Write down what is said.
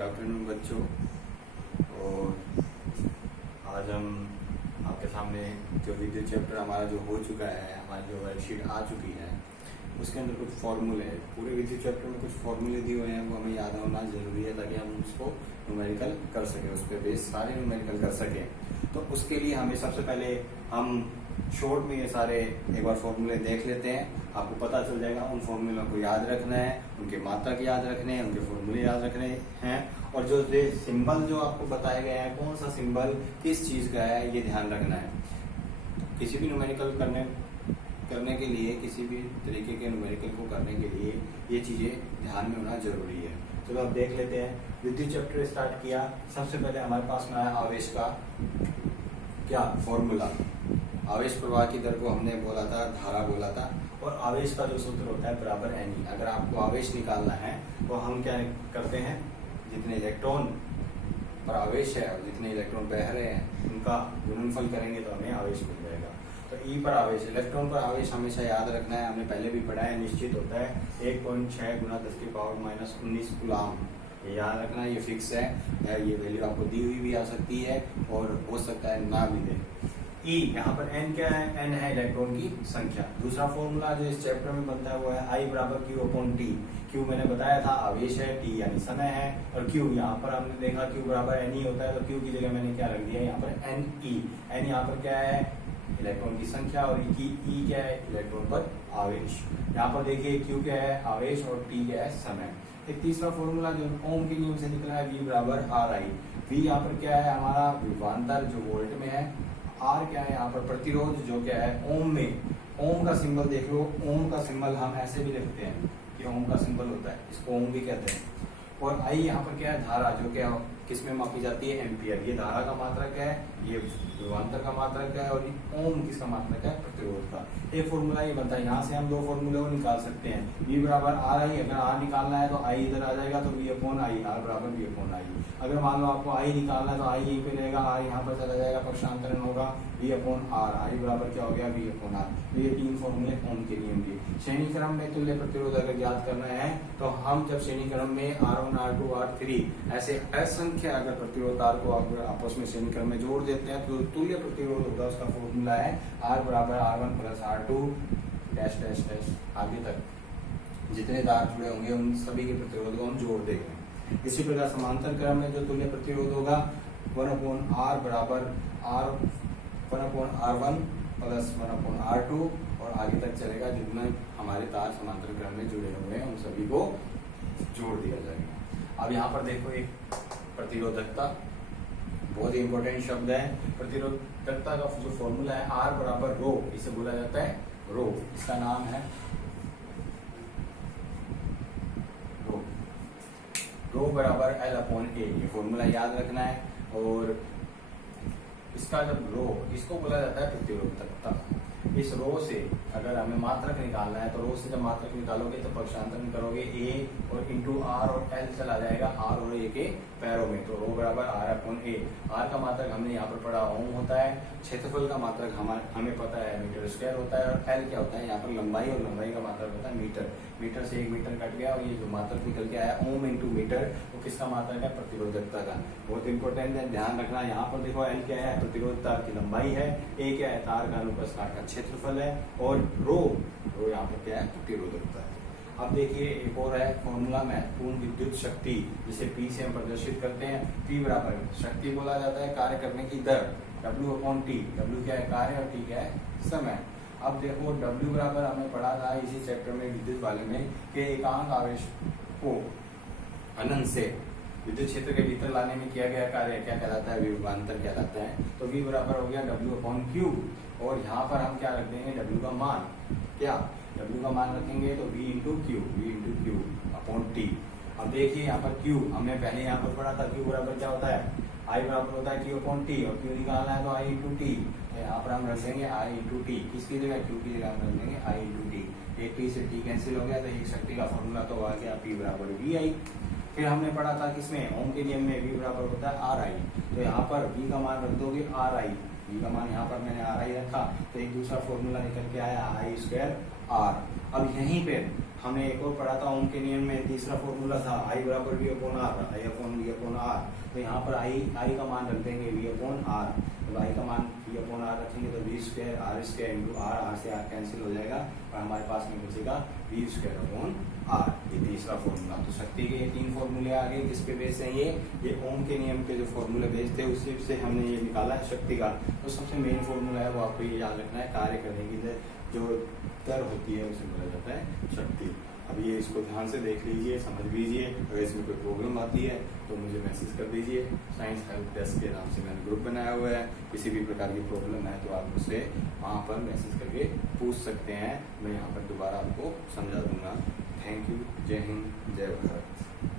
Good afternoon बच्चों। और आज हम आपके सामने जो विद्युत चैप्टर हमारा जो हो चुका है, हमारी जो वर्कशीट आ चुकी है, उसके अंदर कुछ फॉर्मूले हैं। पूरे विद्युत चैप्टर में कुछ फॉर्मूले दिए हुए हैं, वो हमें याद होना जरूरी है ताकि हम उसको न्यूमेरिकल कर सकें, उस पर बेस सारे न्यूमेरिकल कर सकें। तो उसके लिए हमें सबसे पहले हम शॉर्ट में ये सारे एक बार फॉर्मूले देख लेते हैं। आपको पता चल जाएगा उन फॉर्मूलों को याद रखना है, उनके मात्रक याद रखने हैं, उनके फॉर्मूले याद रखने हैं, और जो सिंबल जो आपको बताए गए हैं, कौन सा सिंबल किस चीज का है, ये ध्यान रखना है। किसी भी न्यूमेरिकल करने के लिए, किसी भी तरीके के न्यूमेरिकल को करने के लिए ये चीजें ध्यान में होना जरूरी है। चलो अब देख लेते हैं। विद्युत चैप्टर स्टार्ट किया, सबसे पहले हमारे पास में आया आवेश का क्या फॉर्मूला। आवेश प्रवाह की दर को हमने बोला था, धारा बोला था, और आवेश का जो सूत्र होता है बराबर एन। अगर आपको आवेश निकालना है तो हम क्या करते हैं, जितने इलेक्ट्रॉन पर आवेश है और जितने इलेक्ट्रॉन बह रहे हैं उनका गुणनफल करेंगे तो हमें आवेश मिल जाएगा। तो ई पर आवेश, इलेक्ट्रॉन पर आवेश हमेशा याद रखना है, हमने पहले भी पढ़ा है, निश्चित होता है 1.6 गुना 10⁻⁻19 कूलाम। ये याद रखना, ये फिक्स है, ये वैल्यू आपको दी हुई भी आ सकती है और हो सकता है ना भी दे। ई यहाँ पर एन क्या है, एन है इलेक्ट्रॉन की संख्या। दूसरा फॉर्मूला जो इस चैप्टर में बनता है वो है आई बराबर क्यू अपॉन टी। क्यू मैंने बताया था आवेश है, टी यानी समय है, और क्यू यहाँ पर हमने देखा क्यू बराबर एन ई होता है, तो क्यू की जगह मैंने क्या रख दिया यहाँ पर एन ई। एन यहाँ पर क्या है, इलेक्ट्रॉन की संख्या, और ई क्या है, इलेक्ट्रॉन पर आवेश। यहाँ पर देखिए क्यू क्या है, आवेश, और टी क्या है, समय। एक तीसरा फॉर्मूला जो ओम के नियम से निकला है, वी बराबर आर आई। वी यहाँ पर क्या है, हमारा विभवांतर जो वोल्ट में है, आर क्या है यहाँ पर प्रतिरोध जो क्या है ओम में। ओम का सिंबल देख लो, ओम का सिंबल हम ऐसे भी लिखते हैं कि ओम का सिंबल होता है, इसको ओम भी कहते हैं। और आई यहाँ पर क्या है, धारा जो क्या किस में मापी जाती है, एम्पियर। ये धारा का मात्रक है, ये विभवांतर का मात्रक है, और ओम किसका मात्रक है, प्रतिरोध का। एक फॉर्मूला ये बनता है, यहाँ से हम दो फॉर्मूले को निकाल सकते हैं। वी बराबर आर आई, अगर आर निकालना है तो आई इधर आ जाएगा, तो वी अपॉन आई, आर बराबर वी अपॉन आई। अगर मान लो आपको आई निकालना है तो आई यहीं पे रहेगा, आर यहाँ पर चला जाएगा, पक्षांतरण होगा, वी अपॉन आर। आई बराबर क्या हो गया, वी अपॉन आर। तो ये तीन फॉर्मूले ओम के नियम के। श्रेणी क्रम में तुल्य प्रतिरोध अगर ज्ञात करना है तो हम जब श्रेणी क्रम में R1, R2, R3 ऐसे असंख्य अगर प्रतिरोध तार को आपस में श्रेणी क्रम में जोड़ देते हैं तो तुल्य प्रतिरोध होगा, उसका फॉर्मूला है R बराबर R1 plus R2 dash dash dash आगे तक जितने तार जुड़े होंगे उन सभी के प्रतिरोध को हम जोड़ देंगे। इसी प्रकार समांतर क्रम में जो तुल्य प्रतिरोध होगा 1/R बराबर R1 प्लस 1/R2, और आगे तक चलेगा जितना हमारे तार समांतर क्रम में जुड़े हुए हैं उन सभी को जोड़ दिया जाएगा। अब यहाँ पर देखो एक प्रतिरोधकता, बहुत ही इंपॉर्टेंट शब्द है। प्रतिरोधकता का जो फॉर्मूला है R बराबर रो, इसे बोला जाता है रो, इसका नाम है रो। रो बराबर L अपॉन A, ये फॉर्मूला याद रखना है। और इसका जब रो, इसको बोला जाता है प्रतिरोधकता। इस रो से अगर हमें मात्रक निकालना है तो रो से जब मात्रक निकालोगे तो पक्षांतरण करोगे A और इंटू R, और L चला जाएगा R और A के पैरों में, तो रो बराबर R अपॉन A। R का मात्रक हमने यहाँ पर पढ़ा ओम होता है, क्षेत्रफल का मात्रक हमें पता है मीटर स्क्वायर होता है, और L क्या होता है यहाँ पर लंबाई, और लंबाई का मात्रक होता है मीटर। मीटर से 1 मीटर कट गया, और ये जो मात्रक निकल के आया ओम इंटू मीटर, वो किसका मात्रक है, प्रतिरोधकता का। बहुत इंपॉर्टेंट है, ध्यान रखना। यहाँ पर देखो L क्या है, प्रतिरोध तार की लंबाई है, A क्या है, तार का अनुप्रस्थ काट का क्षेत्रफल है, और रो यहाँ पर क्या है, प्रतिरोधकता है। अब देखिए एक और है फॉर्मूला महत्वपूर्ण, विद्युत शक्ति, जिसे P से हम प्रदर्शित करते हैं। P बराबर शक्ति बोला जाता है कार्य करने की दर, W अपॉन T। W क्या है, कार्य, और T क्या है, समय। अब देखो W बराबर हमें पढ़ा था इसी चैप्टर में विद्युत वाले में कि एकांक आवेश को अनंत से विद्युत क्षेत्र के भीतर लाने में किया गया कार्य क्या कहलाता है, विभवांतर कहलाता है। तो V बराबर हो गया W अपॉन Q, और यहाँ पर हम क्या रख देंगे, W का मान, क्या W का मान रखेंगे तो V into Q upon T। अब देखिए यहाँ पर Q हमने पहले यहाँ पर पढ़ा था, Q बराबर क्या होता है, I बराबर होता है Q अपॉन T, और Q निकालना है तो I इंटू T। यहाँ पर हम रख देंगे I इंटू T, किसकी जगह, Q की जगह हम रख देंगे I इंटू T। एक T से T कैंसिल हो गया, तो एक शक्ति का फॉर्मूला तो आ गया P बराबर VI। फिर हमने पढ़ा था किसमें, ओम के नियम में V बराबर होता है RI, तो यहाँ पर V का मान रख दोगे RI, V का मान यहाँ पर मैंने RI रखा, तो एक दूसरा फॉर्मूला निकल के आया I स्क्वायर आर। अब यहीं पे हमने एक और पढ़ा था ओम के नियम में, तीसरा फॉर्मूला था आई बराबर V upon R, I upon V upon R. तो यहाँ पर आई का मान रख देंगे वी अपॉन आर। जब आई का मान वी अपॉन आर रखेंगे तो V square R square into R, R से आर कैंसिल हो जाएगा और हमारे पास में बचेगा वी स्क्वायर अपॉन आर। ये तीसरा फॉर्मूला। तो शक्ति के ये 3 फॉर्मूले आ गए। किसपे बेस है ये ओम के नियम के जो फॉर्मूले बेस थे उसी से हमने ये निकाला है शक्ति का। तो सबसे मेन फॉर्मूला है वो आपको ये याद रखना है, कार्य करने की जो दर होती है उसे बोला जाता है शक्ति। अब ये इसको ध्यान से देख लीजिए, समझ लीजिए। अगर इसमें कोई प्रॉब्लम आती है तो मुझे मैसेज कर दीजिए। साइंस हेल्प डेस्क के नाम से मैंने ग्रुप बनाया हुआ है। किसी भी प्रकार की प्रॉब्लम है तो आप मुझसे वहाँ पर मैसेज करके पूछ सकते हैं। मैं यहाँ पर दोबारा आपको समझा दूंगा। Thank you. जय हिंद, जय भारत।